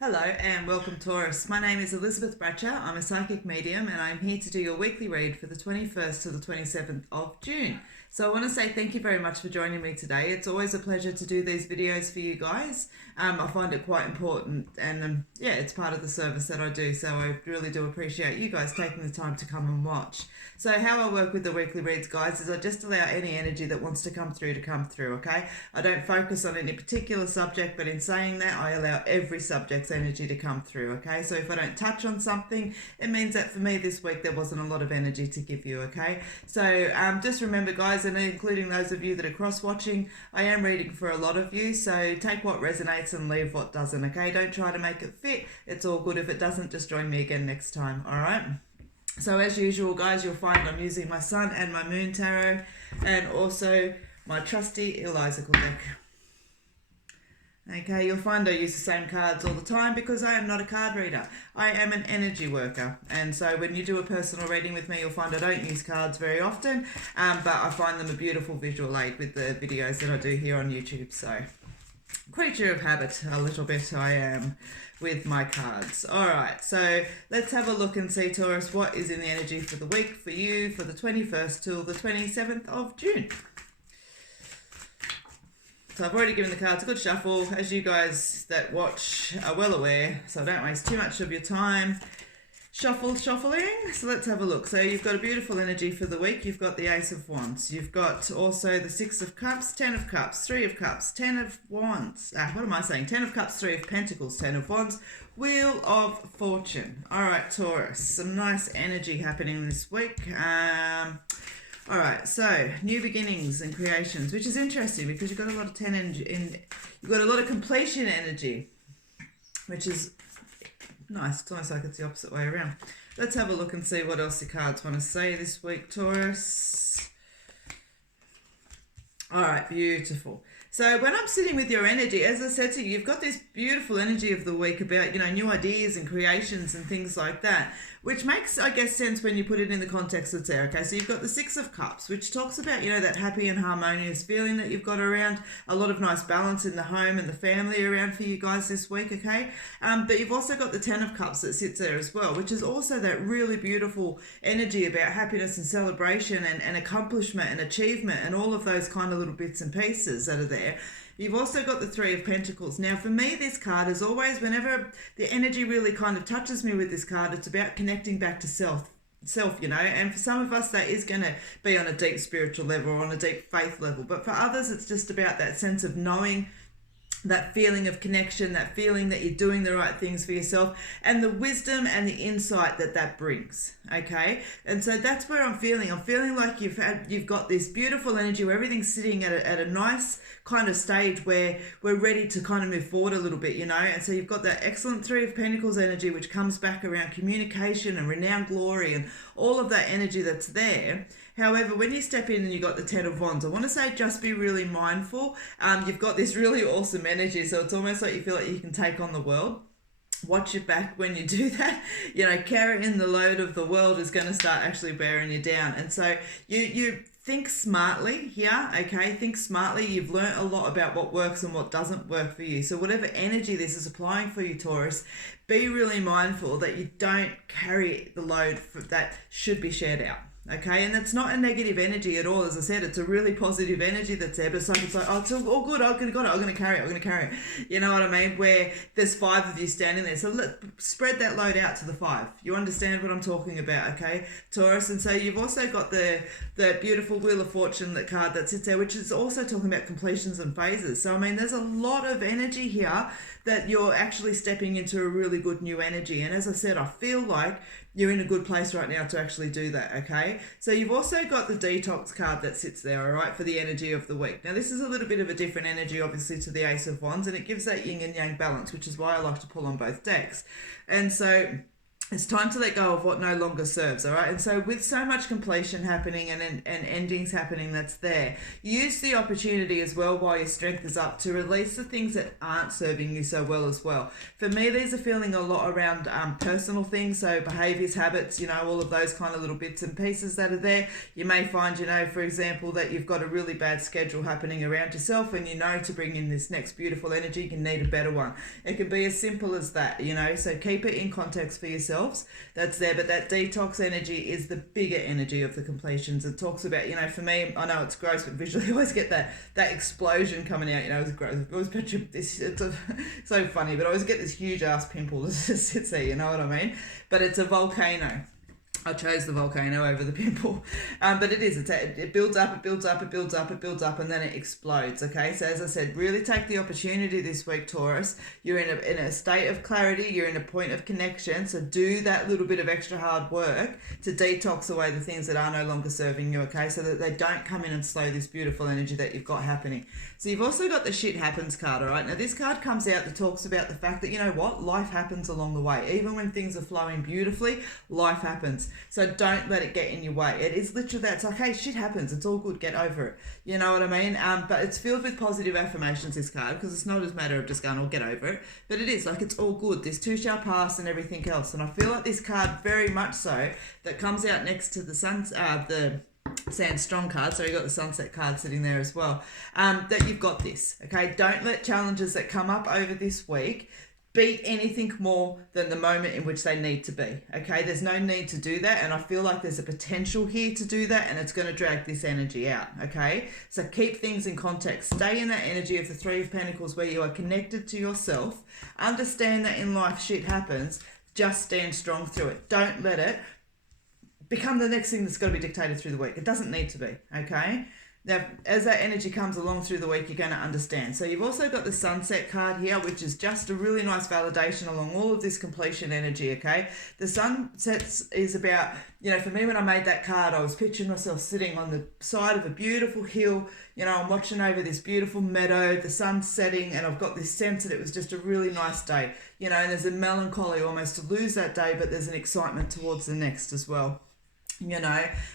Hello and welcome, Taurus. My name is Elizabeth Bratcher. I'm a psychic medium and I'm here to do your weekly read for the 21st to the 27th of June. So I want to say thank you very much for joining me today. It's always a pleasure to do these videos for you guys. I find it quite important and yeah, it's part of the service that I do. So I really do appreciate you guys taking the time to come and watch. So how I work with the weekly reads, guys, is I just allow any energy that wants to come through, okay? I don't focus on any particular subject, but in saying that, I allow every subject's energy to come through, okay? So if I don't touch on something, it means that for me this week there wasn't a lot of energy to give you, okay? So just remember, guys, and including those of you that are cross-watching, I am reading for a lot of you, so take what resonates and leave what doesn't, okay? Don't try to make it fit. It's all good. If it doesn't, just join me again next time, all right? So as usual, guys, you'll find I'm using my Sun and my Moon Tarot and also my trusty Elizacle deck. Okay, you'll find I use the same cards all the time because I am not a card reader. I am an energy worker. And so when you do a personal reading with me, you'll find I don't use cards very often, but I find them a beautiful visual aid with the videos that I do here on YouTube. So creature of habit a little bit I am with my cards. All right, so let's have a look and see, Taurus, what is in the energy for the week for you for the 21st till the 27th of June. So I've already given the cards a good shuffle, as you guys that watch are well aware, so I don't waste too much of your time shuffling. So let's have a look. So you've got a beautiful energy for the week. You've got the Ace of Wands. You've got also the Six of Cups, Ten of Cups, Three of Cups, Ten of Wands. What am I saying? Ten of Cups, Three of Pentacles, Ten of Wands, Wheel of Fortune. All right, Taurus. Some nice energy happening this week. All right, so new beginnings and creations, which is interesting because you've got a lot of 10 energy you've got a lot of completion energy, which is nice. It's almost like it's the opposite way around. Let's have a look and see what else the cards want to say this week, Taurus. All right, beautiful. So when I'm sitting with your energy, as I said to you, you've got this beautiful energy of the week about, new ideas and creations and things like that, which makes, I guess, sense when you put it in the context that's there, okay? So you've got the Six of Cups, which talks about, that happy and harmonious feeling that you've got around, a lot of nice balance in the home and the family around for you guys this week, okay? But you've also got the Ten of Cups that sits there as well, which is also that really beautiful energy about happiness and celebration and accomplishment and achievement and all of those kind of little bits and pieces that are there. You've also got the Three of Pentacles. Now, for me, this card is always, whenever the energy really kind of touches me with this card, it's about connecting back to self, and for some of us that is going to be on a deep spiritual level or on a deep faith level, but for others it's just about that sense of knowing, that feeling of connection, that feeling that you're doing the right things for yourself, and the wisdom and the insight that brings, okay? And so that's where I'm feeling like you've got this beautiful energy where everything's sitting at a nice kind of stage where we're ready to kind of move forward a little bit, and so you've got that excellent Three of Pentacles energy, which comes back around communication and renowned glory and all of that energy that's there. However, when you step in and you've got the Ten of Wands, I want to say just be really mindful. You've got this really awesome energy, so it's almost like you feel like you can take on the world. Watch your back when you do that. Carrying the load of the world is going to start actually bearing you down. And so you think smartly here, okay? Think smartly. You've learned a lot about what works and what doesn't work for you. So whatever energy this is applying for you, Taurus, be really mindful that you don't carry the load that should be shared out. Okay, and that's not a negative energy at all. As I said, it's a really positive energy that's there. But it's like, oh, it's all good. I'm going to carry it. You know what I mean? Where there's five of you standing there. So spread that load out to the five. You understand what I'm talking about, okay, Taurus? And so you've also got the beautiful Wheel of Fortune, that card that sits there, which is also talking about completions and phases. So, I mean, there's a lot of energy here that you're actually stepping into a really good new energy. And as I said, I feel like you're in a good place right now to actually do that, okay? So you've also got the Detox card that sits there, all right, for the energy of the week. Now, this is a little bit of a different energy, obviously, to the Ace of Wands, and it gives that yin and yang balance, which is why I like to pull on both decks. And so it's time to let go of what no longer serves, all right? And so with so much completion happening and endings happening that's there, use the opportunity as well while your strength is up to release the things that aren't serving you so well as well. For me, these are feeling a lot around personal things, so behaviours, habits, all of those kind of little bits and pieces that are there. You may find, for example, that you've got a really bad schedule happening around yourself and to bring in this next beautiful energy, you need a better one. It can be as simple as that, so keep it in context for yourself. That's there, but that detox energy is the bigger energy of the completions. It talks about, for me, I know it's gross, but visually I always get that explosion coming out. It's gross. I always picture this. It's so funny, but I always get this huge ass pimple that just sits there. You know what I mean? But it's a volcano. I chose the volcano over the pimple, but it is. It builds up, it builds up, it builds up, it builds up, and then it explodes. Okay, so as I said, really take the opportunity this week, Taurus. You're in a state of clarity. You're in a point of connection. So do that little bit of extra hard work to detox away the things that are no longer serving you. Okay, so that they don't come in and slow this beautiful energy that you've got happening. So you've also got the shit happens card. All right, now this card comes out that talks about the fact that life happens along the way. Even when things are flowing beautifully, life happens. So don't let it get in your way. It is literally that. It's like, hey, shit happens. It's all good. Get over it. You know what I mean? But it's filled with positive affirmations, this card, because it's not a matter of just going, oh, get over it. But it is like, it's all good. This too shall pass and everything else. And I feel like this card very much so that comes out next to the Sand Strong card, so you've got the Sunset card sitting there as well, that you've got this, okay? Don't let challenges that come up over this week beat anything more than the moment in which they need to be, okay? There's no need to do that, and I feel like there's a potential here to do that, and it's going to drag this energy out, okay? So keep things in context. Stay in that energy of the Three of Pentacles where you are connected to yourself. Understand that in life shit happens. Just stand strong through it. Don't let it become the next thing that's got to be dictated through the week. It doesn't need to be, okay? Now, as that energy comes along through the week, you're going to understand. So you've also got the Sunset card here, which is just a really nice validation along all of this completion energy, okay? The Sunset is about, for me, when I made that card, I was picturing myself sitting on the side of a beautiful hill, I'm watching over this beautiful meadow, the sun's setting, and I've got this sense that it was just a really nice day, and there's a melancholy almost to lose that day, but there's an excitement towards the next as well.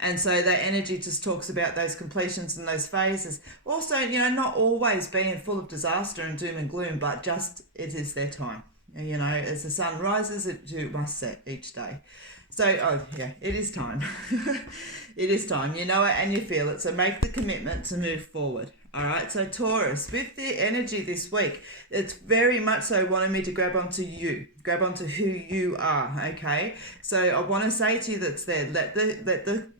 And so that energy just talks about those completions and those phases. Also, not always being full of disaster and doom and gloom, but just it is their time. As the sun rises, it too must set each day. So, it is time. It is time. You know it and you feel it. So make the commitment to move forward. All right. So Taurus, with the energy this week, it's very much so wanting me to grab onto you, grab onto who you are. Okay. So I want to say to you that's there.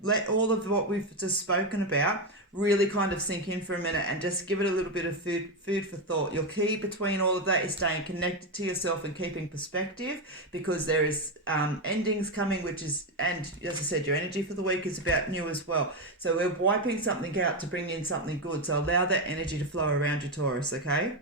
Let all of what we've just spoken about really kind of sink in for a minute and just give it a little bit of food for thought. Your key between all of that is staying connected to yourself and keeping perspective, because there is endings coming, and as I said, your energy for the week is about new as well. So we're wiping something out to bring in something good. So allow that energy to flow around you, Taurus, okay?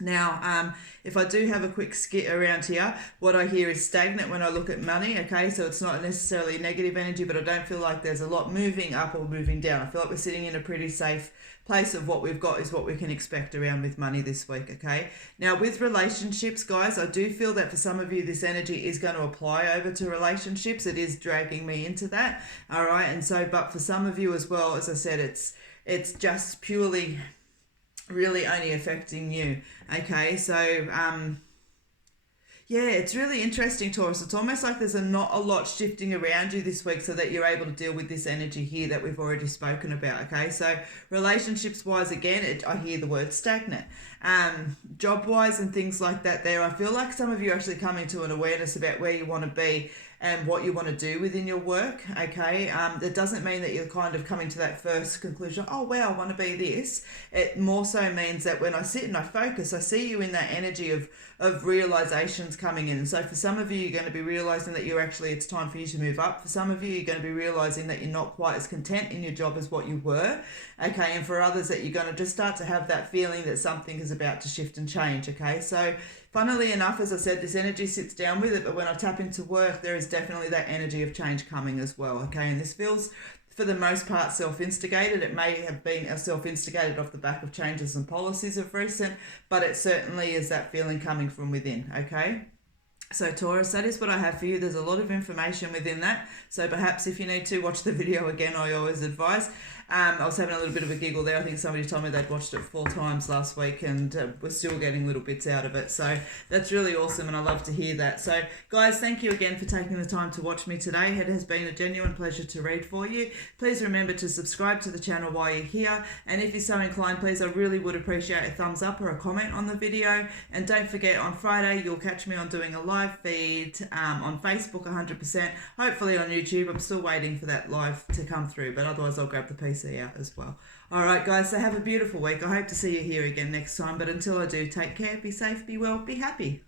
Now, if I do have a quick skit around here, what I hear is stagnant when I look at money, okay? So it's not necessarily negative energy, but I don't feel like there's a lot moving up or moving down. I feel like we're sitting in a pretty safe place of what we've got is what we can expect around with money this week, okay? Now, with relationships, guys, I do feel that for some of you, this energy is going to apply over to relationships. It is dragging me into that, all right? And so, but for some of you as well, as I said, it's just purely really only affecting you, okay? So it's really interesting, Taurus. It's almost like there's not a lot shifting around you this week so that you're able to deal with this energy here that we've already spoken about, okay? So relationships wise, again, I hear the word stagnant. Job wise and things like that there, I feel like some of you are actually coming to an awareness about where you want to be and what you want to do within your work, okay? That doesn't mean that you're kind of coming to that first conclusion, oh, wow, I want to be this. It more so means that when I sit and I focus, I see you in that energy of realizations coming in. So for some of you, you're going to be realizing that it's time for you to move up. For some of you, you're going to be realizing that you're not quite as content in your job as what you were, okay? And for others, that you're going to just start to have that feeling that something is about to shift and change, okay? So funnily enough, as I said, this energy sits down with it, but when I tap into work, there is definitely that energy of change coming as well, okay? And this feels, for the most part, self-instigated. It may have been self-instigated off the back of changes and policies of recent, but it certainly is that feeling coming from within, okay? So Taurus, that is what I have for you. There's a lot of information within that. So perhaps if you need to watch the video again, I always advise. I was having a little bit of a giggle there. I think somebody told me they'd watched it 4 times last week and we're still getting little bits out of it. So that's really awesome and I love to hear that. So guys, thank you again for taking the time to watch me today. It has been a genuine pleasure to read for you. Please remember to subscribe to the channel while you're here. And if you're so inclined, please, I really would appreciate a thumbs up or a comment on the video. And don't forget, on Friday, you'll catch me on doing a live feed on Facebook 100%. Hopefully on YouTube. I'm still waiting for that live to come through, but otherwise I'll grab the PC out as well. All right, guys, so have a beautiful week. I hope to see you here again next time. But until I do, take care, be safe, be well, be happy.